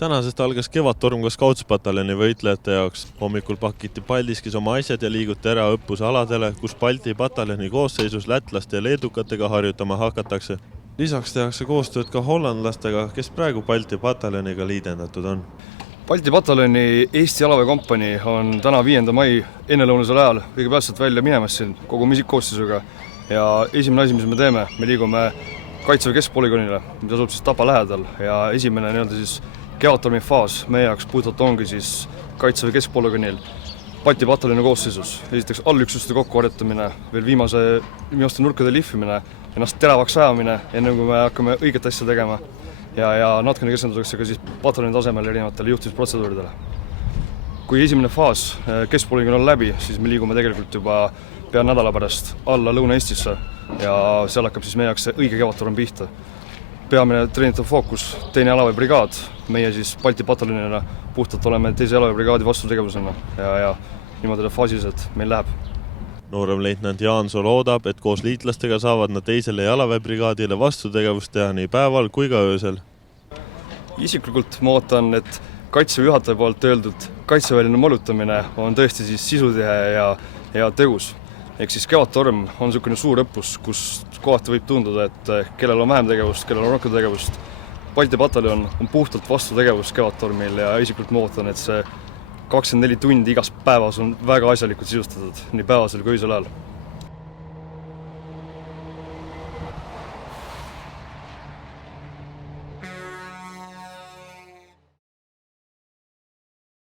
Tänasest algas Kevadtorm ka Skautspataljoni võitlejate jaoks. Hommikul pakiti Paldiskis oma asjad ja liiguti ära õppuse aladele, kus Balti pataljoni koosseisus lätlaste ja leedukatega harjutama hakatakse. Lisaks tehakse koostööd ka hollandlastega, kes praegu Balti pataljoniga liidendatud on. Balti pataljoni Eesti jalaväekompanii on täna 5. mai ennelõunasel ajal õigepeatselt välja minemas siin kogu isikkoosseisuga. Ja esimene asi, mis me teeme, me liigume Kaitseväe keskpolügoonile, mis asub siis Tapa lähedal ja esimene Kevadtormi faas meie jaoks puhtalt ongi siis Kaitseväe keskpolügoonil Balti pataljoni koosseisus. Esiteks allüksuste kokkuharjutamine, veel viimaste nurkade lihvimine, ennast teravaks ajamine, enne kui me hakkame õiget asja tegema ja natukene keskendutakse ka siis pataljoni tasemel erinevatele juhtimisprotseduuridele. Kui esimene faas keskpolügoon on läbi, siis me liigume tegelikult juba pea nädala pärast alla Lõuna-Eestisse ja seal hakkab siis meie jaoks see õige Kevadtorm pihta. Peamine treenitav fookus, teine jalaväebrigaad, meie siis Balti pataljonina puhtalt oleme teise jalaväebrigaadi vastutegevusena ja niimoodi faasiliselt meil läheb. Noorem leitnant Jaansoo loodab, et koos liitlastega saavad nad teisele jalaväebrigaadile vastutegevust teha nii päeval kui ka öösel. Isiklikult ma ootan, et Kaitseväe juhataja poolt öeldud kaitseväeline mõlutamine on tõesti siis sisutihe ja tegus. Ehk siis Kevadtorm on niisugune suur õppus, kus kohati võib tunduda, et kellel on vähem tegevust, kellel on rohkem tegevust. Balti pataljon on puhtalt vastutegevus Kevadtormil ja isiklikult ma ootan, et see 24 tundi igas päevas on väga asjalikult sisustatud, nii päevasel kui öisel ajal.